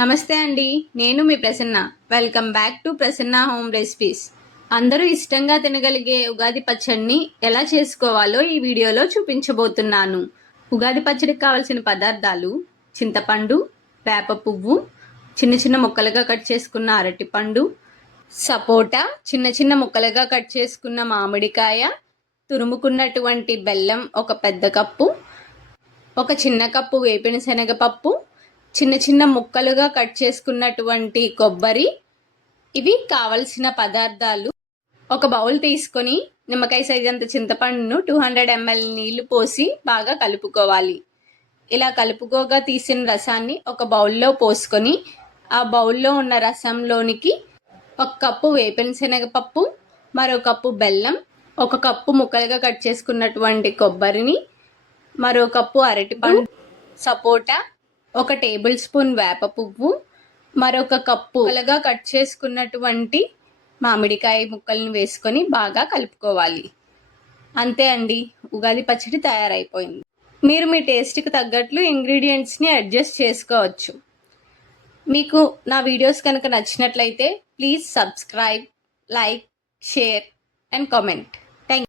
నమస్తే అండి, నేను మీ Prasanna. Welcome back to Prasanna home recipes. అందరూ ఇష్టంగా తినగలిగే ఉగాది పచ్చడిని ఎలా చేసుకోవాలో ఈ వీడియోలో చూపించబోతున్నాను. ఉగాది పచ్చడికి కావలసిన పదార్థాలు: చింతపండు, వేప పువ్వు, చిన్న చిన్న ముక్కలుగా కట్ చేసుకున్న అరటిపండు, సపోటా, చిన్న చిన్న ముక్కలుగా కట్ చేసుకున్న మామిడికాయ, తురుముకున్నటువంటి బెల్లం ఒక పెద్ద కప్పు, ఒక చిన్న కప్పు వేపిన శనగపప్పు, చిన్న చిన్న ముక్కలుగా కట్ చేసుకున్నటువంటి కొబ్బరి. ఇవి కావలసిన పదార్థాలు. ఒక బౌల్ తీసుకొని నిమ్మకాయ సైజ్ అంత చింతపండును 200 ml నీళ్లు పోసి బాగా కలుపుకోవాలి. ఇలా కలుపుకోగా తీసిన రసాన్ని ఒక బౌల్లో పోసుకొని ఆ బౌల్లో ఉన్న రసంలోనికి 1 కప్పు వేపిన శనగపప్పు, మరో కప్పు బెల్లం, 1 కప్పు ముక్కలుగా కట్ చేసుకున్నటువంటి కొబ్బరిని, మరో కప్పు అరటిపండు, సపోటా, 1 టేబుల్ స్పూన్ వేప పువ్వు, మరొక కప్పు ముక్కలుగా కట్ చేసుకున్నటువంటి మామిడికాయ ముక్కలను వేసుకొని బాగా కలుపుకోవాలి. అంతే అండి, ఉగాది పచ్చడి తయారైపోయింది. మీరు మీ టేస్ట్కి తగ్గట్లు ఇంగ్రీడియంట్స్ని అడ్జస్ట్ చేసుకోవచ్చు. మీకు నా వీడియోస్ కనుక నచ్చినట్లయితే please subscribe, like, share and comment.